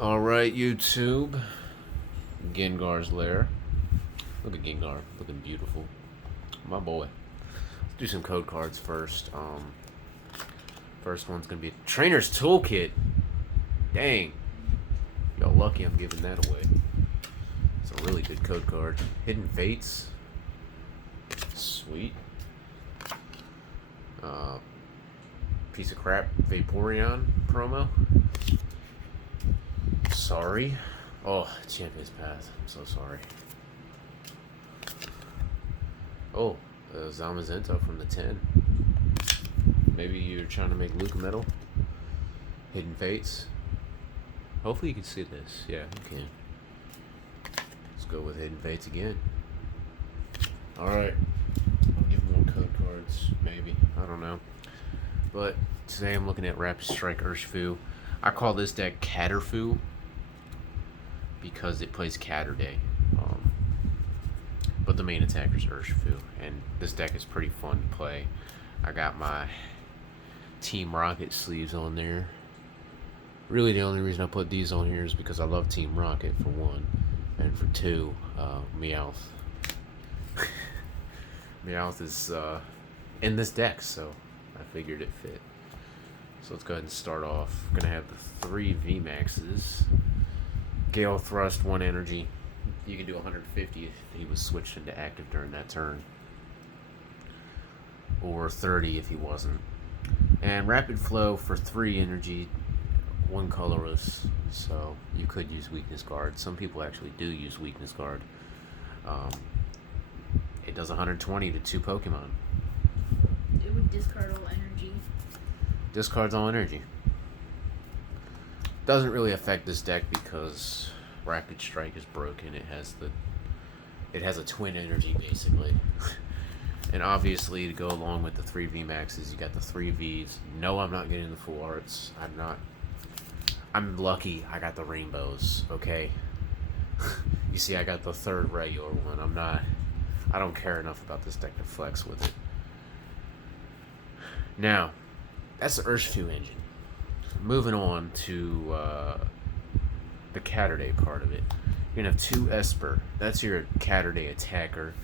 Alright, YouTube. Gengar's lair. Look at Gengar, looking beautiful. My boy. Let's do some code cards first. First one's gonna be Trainer's Toolkit. Dang. Y'all lucky I'm giving that away. It's a really good code card. Hidden Fates. Sweet. Piece of crap Vaporeon promo. Sorry. Oh, Champion's Path. I'm so sorry. Oh, Zamazenta from the 10. Maybe you're trying to make Luca Metal. Hidden Fates. Hopefully you can see this. Yeah, you can. Let's go with Hidden Fates again. Alright. I'll give more code cards, maybe. I don't know. But today I'm looking at Rapid Strike Urshifu. I call this deck Catterfu because it plays Catterday. But the main attacker is Urshifu, and this deck is pretty fun to play. I got my Team Rocket sleeves on there. Really, the only reason I put these on here is because I love Team Rocket, for one, and for two, Meowth. Meowth is in this deck, so I figured it fit. So let's go ahead and start off. We're gonna have the 3 Vmaxes. Gale Thrust, 1 energy. You can do 150 if he was switched into active during that turn. Or 30 if he wasn't. And Rapid Flow for 3 energy, 1 colorless. So you could use Weakness Guard. Some people actually do use Weakness Guard. It does 120 to 2 Pokemon. It would discard all energy. Discards all energy. Doesn't really affect this deck because Rapid Strike is broken. It has a twin energy basically. And obviously to go along with the 3 Vmaxes, you got the 3 Vs. No, I'm not getting the full arts. I'm lucky I got the rainbows, okay? You see, I got the 3rd regular one. I don't care enough about this deck to flex with it. Now, that's the Urshifu engine. Moving on to the Catterday part of it. You're gonna have 2 Esper. That's your Catterday attacker.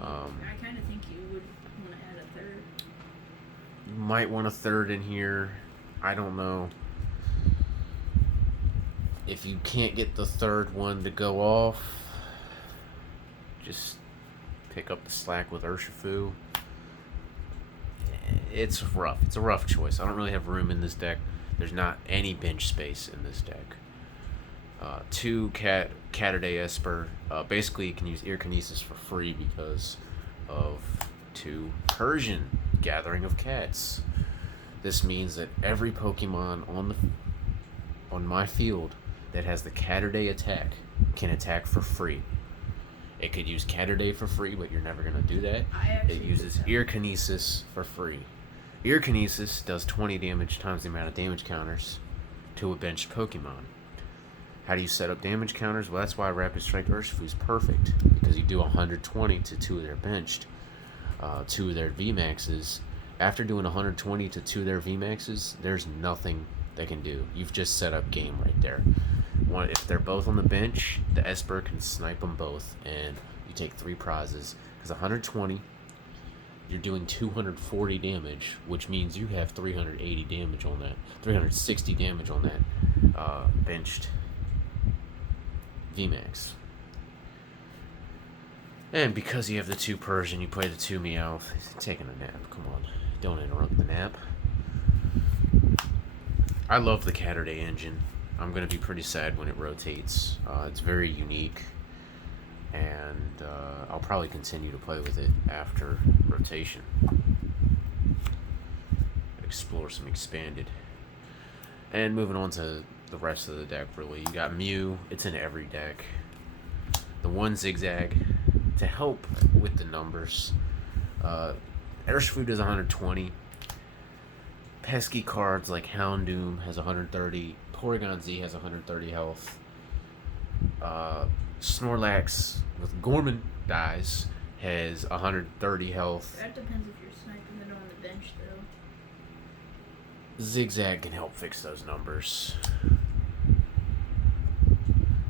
I kind of think you would want to add a 3rd. You might want a 3rd in here. I don't know. If you can't get the 3rd one to go off, just pick up the slack with Urshifu. It's rough. It's a rough choice. I don't really have room in this deck. There's not any bench space in this deck. 2 Catterday Esper. Basically, you can use Ear Kinesis for free because of 2 Persian Gathering of Cats. This means that every Pokemon on my field that has the Catterday attack can attack for free. It could use Catterday for free, but you're never going to do that. It uses Ear Kinesis for free. Ear Kinesis does 20 damage times the amount of damage counters to a benched Pokemon. How do you set up damage counters? Well, that's why Rapid Strike Urshifu is perfect, because you do 120 to 2 of their benched, 2 of their Vmaxes. After doing 120 to 2 of their Vmaxes, there's nothing they can do. You've just set up game right there. If they're both on the bench, the Esper can snipe them both, and you take 3 prizes. Because 120, you're doing 240 damage, which means you have 380 damage on that, 360 damage on that benched Vmax. And because you have the 2 Persian, you play the 2 Meowth. He's taking a nap. Come on, don't interrupt the nap. I love the Catterday engine. I'm going to be pretty sad when it rotates. It's very unique, and I'll probably continue to play with it after rotation. Explore some expanded. And moving on to the rest of the deck, really. You got Mew. It's in every deck. The 1 Zigzag to help with the numbers. Urshifu does 120. Pesky cards like Houndoom has 130. Porygon Z has 130 health. Snorlax with Gorman dies has 130 health. That depends if you're sniping it on the bench, though. Zigzag can help fix those numbers.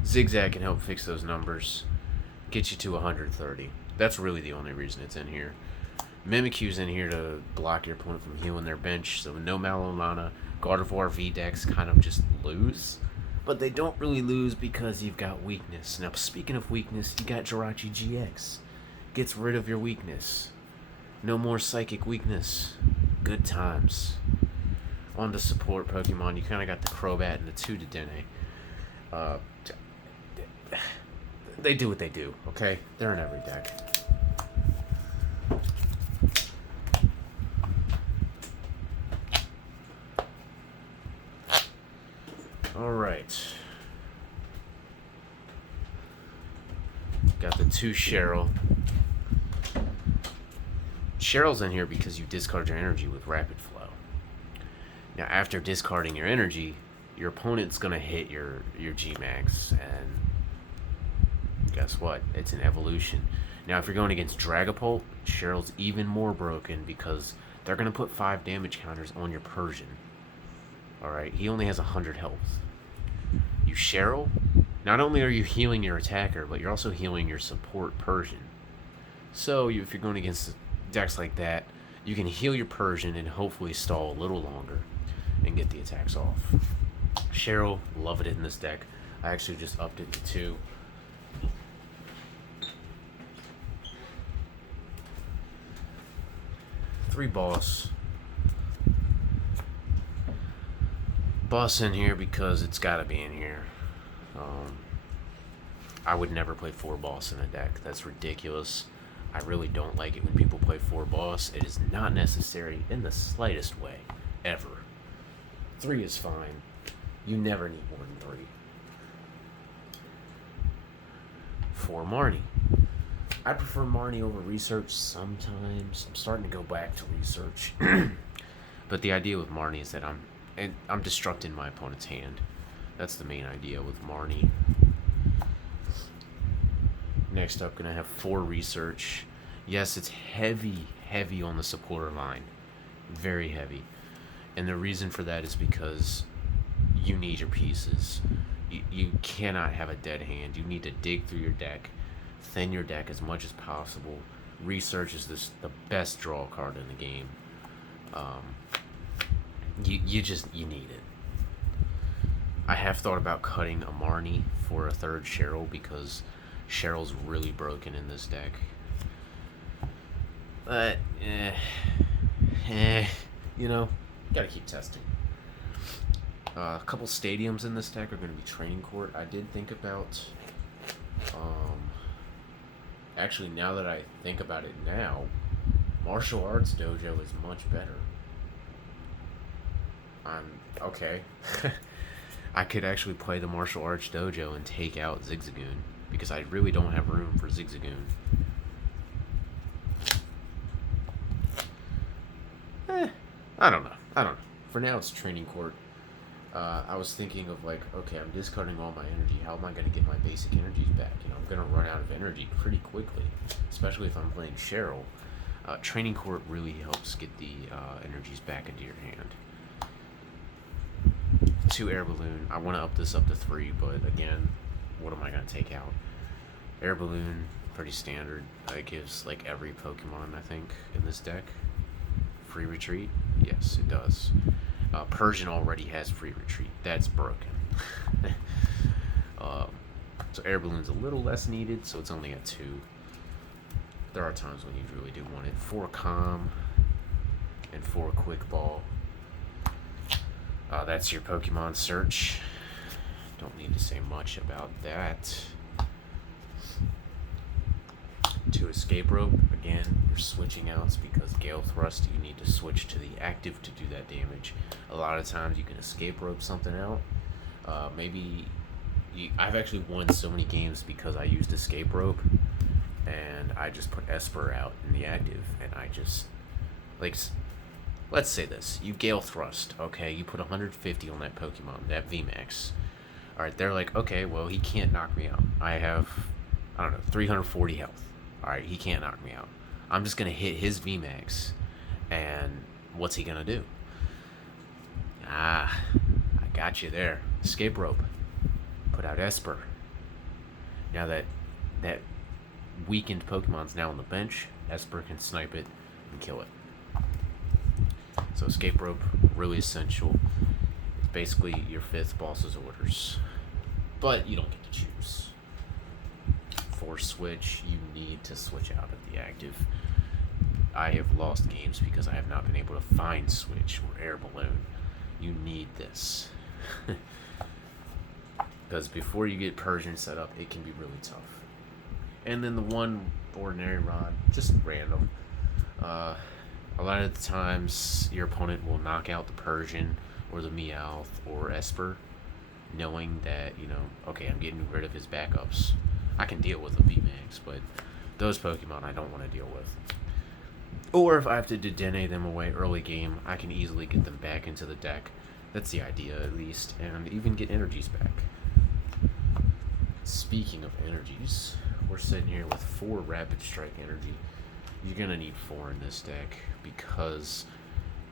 Zigzag can help fix those numbers, get you to 130. That's really the only reason it's in here. Mimikyu's in here to block your opponent from healing their bench, so no Malolana, Gardevoir V decks kind of just lose. But they don't really lose because you've got weakness. Now, speaking of weakness, you got Jirachi GX. Gets rid of your weakness. No more psychic weakness. Good times. On the support Pokemon, you kind of got the Crobat and the 2 Dedenne. They do what they do, okay? They're in every deck. Alright. Got the 2 Cheryl. Cheryl's in here because you discard your energy with Rapid Flow. Now, after discarding your energy, your opponent's going to hit your Gmax, and guess what? It's an evolution. Now, if you're going against Dragapult, Cheryl's even more broken because they're going to put 5 damage counters on your Persian. Alright, he only has 100 health. You Cheryl, not only are you healing your attacker, but you're also healing your support Persian. So, if you're going against decks like that, you can heal your Persian and hopefully stall a little longer and get the attacks off. Cheryl, love it in this deck. I actually just upped it to 2. Three boss. Boss in here because it's gotta be in here. I would never play 4 boss in a deck. That's ridiculous. I really don't like it when people play 4 boss. It is not necessary in the slightest way, ever. 3 is fine. You never need more than 3. 4 Marnie. I prefer Marnie over research sometimes. I'm starting to go back to research. But the idea with Marnie is that I'm destructing my opponent's hand. That's the main idea with Marnie. Next up, gonna have 4 research. Yes, it's heavy on the supporter line. Very heavy. And the reason for that is because you need your pieces. You cannot have a dead hand. You need to dig through your deck, thin your deck as much as possible. Research is the best draw card in the game. You need it. I have thought about cutting a Marnie for a 3rd Cheryl because Cheryl's really broken in this deck. But, gotta keep testing. A couple stadiums in this deck are going to be Training Court. I did think about, actually, now that I think about it now, Martial Arts Dojo is much better. Okay. I could actually play the Martial Arts Dojo and take out Zigzagoon, because I really don't have room for Zigzagoon. I don't know. For now, it's Training Court. I was thinking of okay, I'm discarding all my energy. How am I going to get my basic energies back? I'm going to run out of energy pretty quickly, especially if I'm playing Cheryl. Training Court really helps get the energies back into your hand. 2 Air Balloon. I want to up this up to 3, but again, what am I going to take out? Air Balloon, pretty standard. It gives every Pokemon, I think, in this deck. Free Retreat? Yes, it does. Persian already has Free Retreat. That's broken. So Air Balloon's a little less needed, so it's only at 2. There are times when you really do want it. 4 Calm and 4 Quick Ball. That's your Pokemon search. Don't need to say much about that. 2 Escape Rope. Again, you're switching outs because Gale Thrust, you need to switch to the active to do that damage. A lot of times you can Escape Rope something out. I've actually won so many games because I used Escape Rope and I just put Esper out in the active, and I just, let's say this. You Gale Thrust, okay? You put 150 on that Pokemon, that Vmax. Alright, they're okay, well, he can't knock me out. I have, 340 health. Alright, he can't knock me out. I'm just going to hit his Vmax, and what's he going to do? I got you there. Escape Rope. Put out Esper. Now that weakened Pokemon's now on the bench, Esper can snipe it and kill it. So escape rope, really essential. It's basically your fifth boss's orders. But you don't get to choose. For switch, you need to switch out of the active. I have lost games because I have not been able to find switch or air balloon. You need this. Because before you get Persian set up, it can be really tough. And then the one ordinary rod, just random. A lot of the times, your opponent will knock out the Persian or the Meowth or Esper, knowing that, okay, I'm getting rid of his backups. I can deal with a Vmax, but those Pokemon I don't want to deal with. Or if I have to Dedenne them away early game, I can easily get them back into the deck. That's the idea, at least, and even get energies back. Speaking of energies, we're sitting here with 4 Rapid Strike energy. You're going to need 4 in this deck because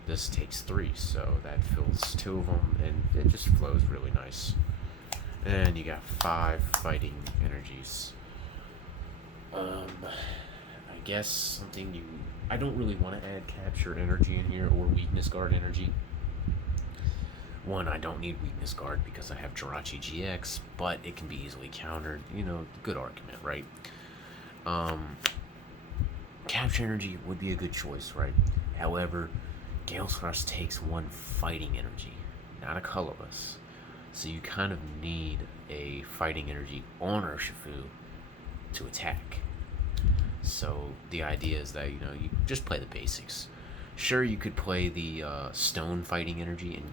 this takes 3, so that fills 2 of them, and it just flows really nice. And you got 5 fighting energies. I guess something I don't really want to add capture energy in here or weakness guard energy. One, I don't need weakness guard because I have Jirachi GX, but it can be easily countered. Good argument, right? Capture energy would be a good choice, right? However, Gale Thrust takes 1 fighting energy, not a colorless. So you kind of need a fighting energy on Urshifu to attack. So the idea is that, you just play the basics. Sure, you could play the stone fighting energy and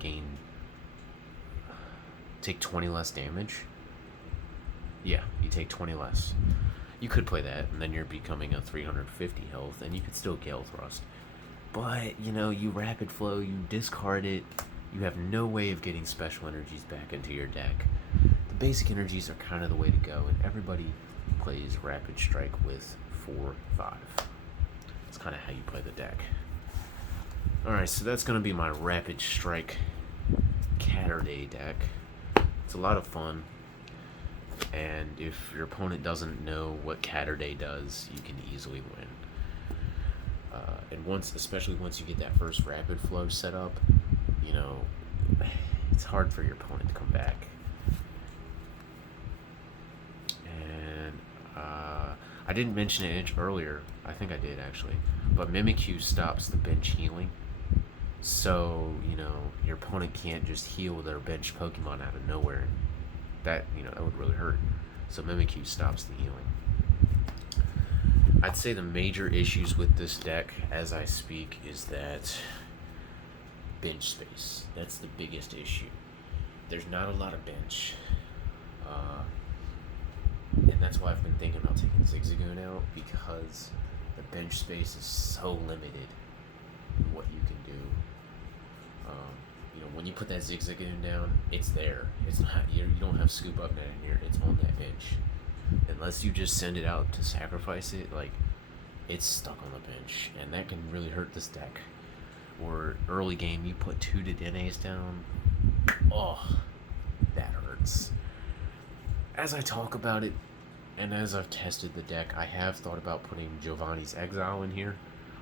take 20 less damage. Yeah, you take 20 less. You could play that, and then you're becoming a 350 health, and you could still Gale Thrust. But, you rapid flow, you discard it, you have no way of getting special energies back into your deck. The basic energies are kind of the way to go, and everybody plays Rapid Strike with 4-5. That's kind of how you play the deck. Alright, so that's going to be my Rapid Strike Catterday deck. It's a lot of fun, and if your opponent doesn't know what Catterday does, you can easily win. And especially once you get that first Rapid Flow set up, it's hard for your opponent to come back. And I didn't mention it earlier. I think I did, actually. But Mimikyu stops the bench healing. So, your opponent can't just heal their bench Pokemon out of nowhere. That would really hurt. So Mimikyu stops the healing. I'd say the major issues with this deck, as I speak, is that bench space. That's the biggest issue. There's not a lot of bench. And that's why I've been thinking about taking Zigzagoon out, because the bench space is so limited in what you can do. When you put that Zigzagoon down, it's there. It's not, you don't have Scoop Up Net in here. It's on that bench. Unless you just send it out to sacrifice it, it's stuck on the bench, and that can really hurt this deck. Or early game, you put 2 Dedennes down. Oh, that hurts. As I talk about it, and as I've tested the deck, I have thought about putting Giovanni's Exile in here.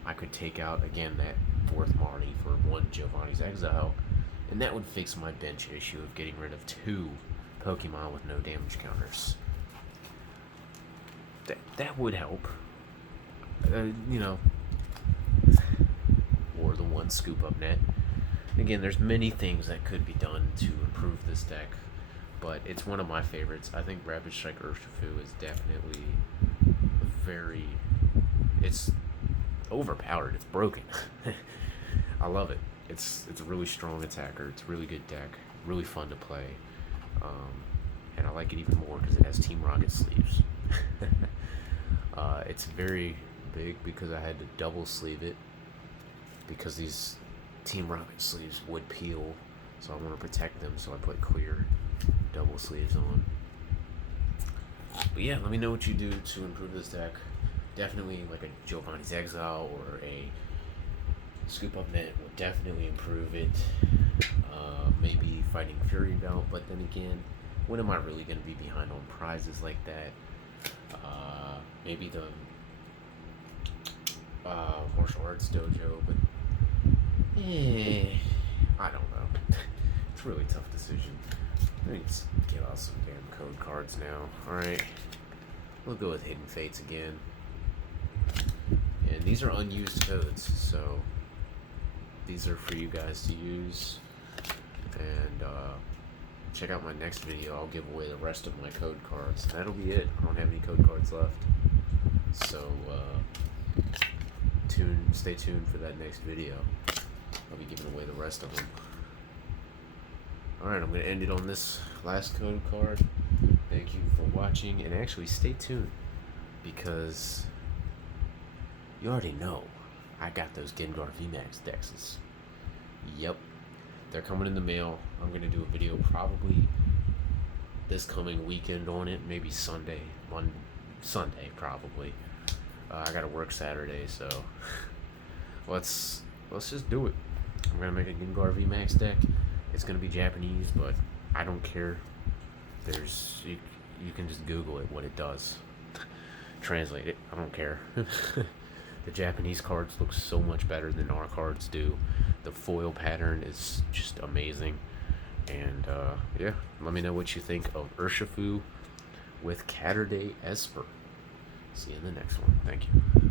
I could take out, again, that 4th Marnie for 1 Giovanni's Exile, and that would fix my bench issue of getting rid of 2 Pokemon with no damage counters. That would help. Or the 1 Scoop Up Net. Again, there's many things that could be done to improve this deck, but it's one of my favorites. I think Rapid Strike Urshifu is definitely it's overpowered. It's broken. I love it. It's a really strong attacker. It's a really good deck. Really fun to play. And I like it even more because it has Team Rocket sleeves. It's very big because I had to double sleeve it because these Team Rocket sleeves would peel, so I want to protect them, so I put clear double sleeves on. But yeah, let me know what you do to improve this deck. Definitely like a Giovanni's Exile or a Scoop Up Net will definitely improve it. Maybe fighting Fury Belt, but then again, when am I really going to be behind on prizes like that? Maybe the martial arts dojo, but I don't know. It's a really tough decision. I need to give out some damn code cards now. Alright. We'll go with Hidden Fates again. And these are unused codes, so these are for you guys to use. And check out my next video. I'll give away the rest of my code cards. And that'll be it. I don't have any code cards left. So stay tuned for that next video. I'll be giving away the rest of them. Alright, I'm going to end it on this last code card. Thank you for watching, and actually stay tuned, because you already know I got those Gengar Vmax dexes. Yep, they're coming in the mail. I'm going to do a video probably this coming weekend on it, maybe Sunday probably. I got to work Saturday, so let's just do it. I'm gonna make a Gengar VMAX deck. It's gonna be Japanese, but I don't care. You can just Google it, what it does. Translate it. I don't care. The Japanese cards look so much better than our cards do. The foil pattern is just amazing. And yeah, let me know what you think of Urshifu with Caturday Esper. See you in the next one. Thank you.